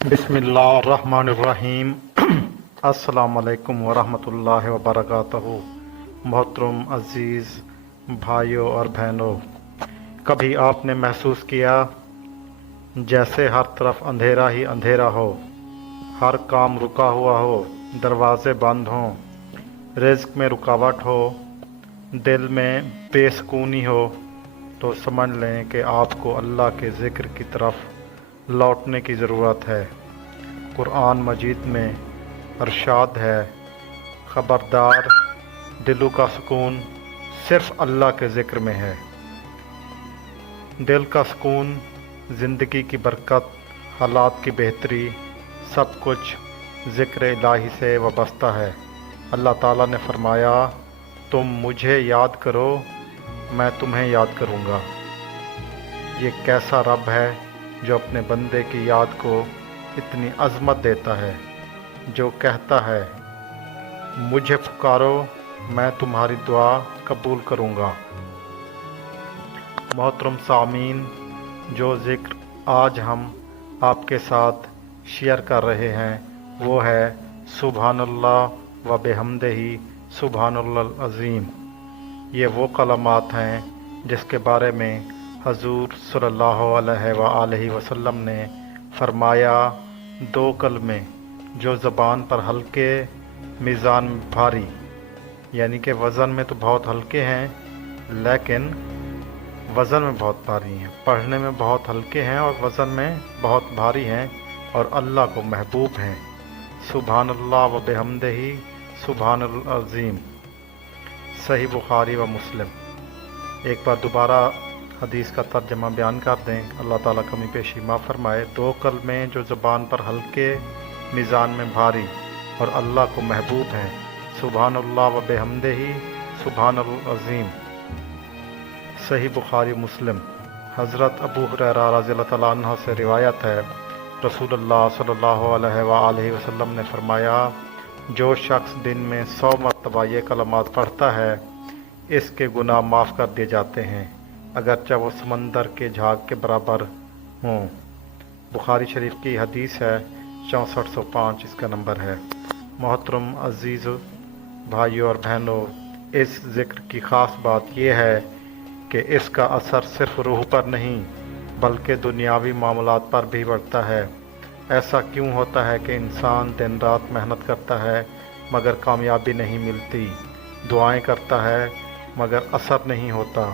बिस्मिल्लाहिर्रहमानिर्रहीम। अस्सलामु अलैकुम वरहमतुल्लाहि वबरकातुहू। मोहतरम अज़ीज़ भाइयों और बहनों, कभी आपने महसूस किया जैसे हर तरफ अंधेरा ही अंधेरा हो, हर काम रुका हुआ हो, दरवाजे बंद हों, रिज़्क में रुकावट हो, दिल में बेसुकूनी हो, तो समझ लें कि आपको अल्लाह के ज़िक्र की तरफ लौटने की ज़रूरत है। कुरान मजीद में इरशाद है, ख़बरदार, दिलों का सुकून सिर्फ़ अल्लाह के ज़िक्र में है। दिल का सुकून, ज़िंदगी की बरकत, हालात की बेहतरी, सब कुछ ज़िक्र इलाही से वाबस्ता है। अल्लाह ताला ने फरमाया, तुम मुझे याद करो, मैं तुम्हें याद करूँगा। ये कैसा रब है जो अपने बंदे की याद को इतनी अज़मत देता है, जो कहता है, मुझे पुकारो, मैं तुम्हारी दुआ कबूल करूँगा। मोहतरम सामीन, जो ज़िक्र आज हम आपके साथ शेयर कर रहे हैं वो है सुबहानल्लाह व बिहम्दिही सुबहानल्लाह अज़ीम। ये वो कलमात हैं जिसके बारे में हजूर सल्लल्लाहु अलैहि वसल्लम ने फरमाया, दो कलमे जो ज़बान पर हल्के, मीज़ान में भारी, यानी कि वज़न में तो बहुत हल्के हैं लेकिन वज़न में बहुत भारी हैं। पढ़ने में बहुत हल्के हैं और वज़न में बहुत भारी हैं और अल्लाह को महबूब हैं। सुबहानल्लाह व बिहम्दिही सुबहानल्लाह अज़ीम। सही बुखारी व मुस्लिम। एक बार दोबारा हदीस का तर्जमा बयान कर दें, अल्लाह ताला कमी पेशी माफ़ फरमाए। दो कलमे जो ज़बान पर हल्के, मीज़ान में भारी और अल्लाह को महबूब हैं, सुबहानल्लाह व बिहम्दिही सुबहानल्लाह अज़ीम। सही बुखारी मुस्लिम। हज़रत अबू हुरैरा रज़ियल्लाहु तआला अन्हु से रिवायत है, रसूलुल्लाह सल्लल्लाहु अलैहि वसल्लम ने फरमाया, जो शख्स दिन में 100 मरतबा ये कलमात पढ़ता है, इसके गुनाह माफ़ कर दिए जाते हैं, अगरचे वो समंदर के झाग के बराबर हों। बुखारी शरीफ की हदीस है, 6405 इसका नंबर है। मोहतरम अज़ीज़ भाइयों और बहनों, इस ज़िक्र की ख़ास बात यह है कि इसका असर सिर्फ़ रूह पर नहीं बल्कि दुनियावी मामलात पर भी पड़ता है। ऐसा क्यों होता है कि इंसान दिन रात मेहनत करता है मगर कामयाबी नहीं मिलती, दुआएं करता है मगर असर नहीं होता?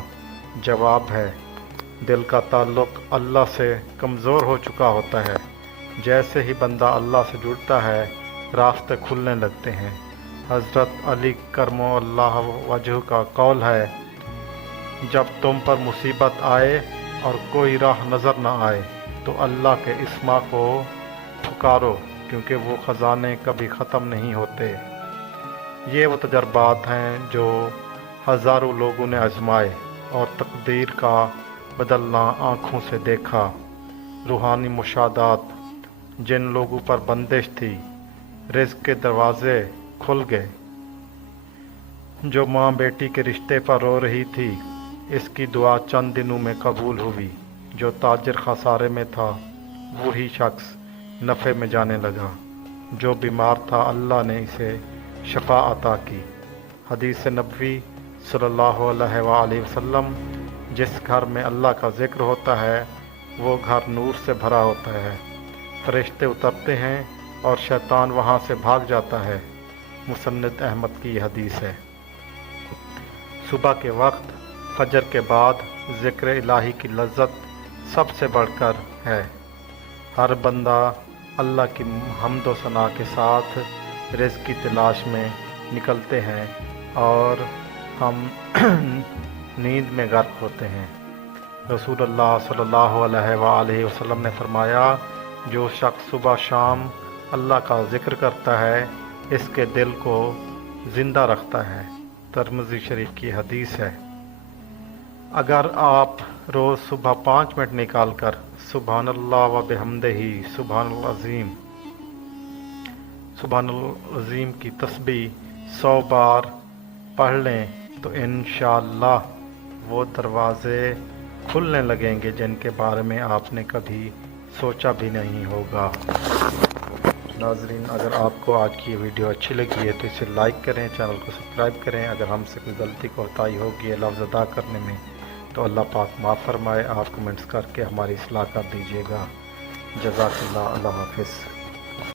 जवाब है, दिल का ताल्लुक़ अल्लाह से कमज़ोर हो चुका होता है। जैसे ही बंदा अल्लाह से जुड़ता है, रास्ते खुलने लगते हैं। हज़रत अली करमल्लाहु वजहू का कौल है, जब तुम पर मुसीबत आए और कोई राह नज़र न आए तो अल्लाह के इस्मा को पुकारो, क्योंकि वो ख़जाने कभी ख़त्म नहीं होते। ये वो तजर्बात हैं जो हज़ारों लोगों ने आजमाए और तकदीर का बदलना आँखों से देखा। रूहानी मुशादात, जिन लोगों पर बंदिश थी, रिज़्क के दरवाज़े खुल गए। जो माँ बेटी के रिश्ते पर रो रही थी, इसकी दुआ चंद दिनों में कबूल हुई। जो ताजिर खसारे में था, वही शख्स नफ़े में जाने लगा। जो बीमार था, अल्लाह ने इसे शफा अता की। हदीस नबवी सल्लल्लाहु अलैहि वसल्लम, जिस घर में अल्लाह का ज़िक्र होता है वो घर नूर से भरा होता है। फरिश्ते उतरते हैं और शैतान वहाँ से भाग जाता है। मुसन्नद अहमद की हदीस है। सुबह के वक्त फजर के बाद ज़िक्र इलाही की लज्जत सबसे बढ़कर है। हर बंदा अल्लाह की हम्द व सना के साथ रिज़्क की तलाश में निकलते हैं और हम नींद में गर्क होते हैं। रसूलुल्लाह सल्लल्लाहु अलैहि वसल्लम ने फरमाया, जो शख्स सुबह शाम अल्लाह का ज़िक्र करता है, इसके दिल को ज़िंदा रखता है। तिरमिज़ी शरीफ की हदीस है। अगर आप रोज़ सुबह 5 मिनट निकाल कर सुबहानल्लाह व बिहम्दिही सुबहानल्लाह अज़ीम सुबहानल्लाह अज़ीम की तस्बीह 100 बार पढ़ लें तो इंशाअल्लाह वो दरवाज़े खुलने लगेंगे जिनके बारे में आपने कभी सोचा भी नहीं होगा। नाजरीन, अगर आपको आज की ये वीडियो अच्छी लगी है तो इसे लाइक करें, चैनल को सब्सक्राइब करें। अगर हमसे कोई गलती कोताही होगी है लफ्ज़ अदा करने में तो अल्लाह पाक माफ़ फरमाए। आप कमेंट्स करके हमारी इस्लाह कर दीजिएगा। जज़ाकल्लाह। अल्लाह हाफ़िज़।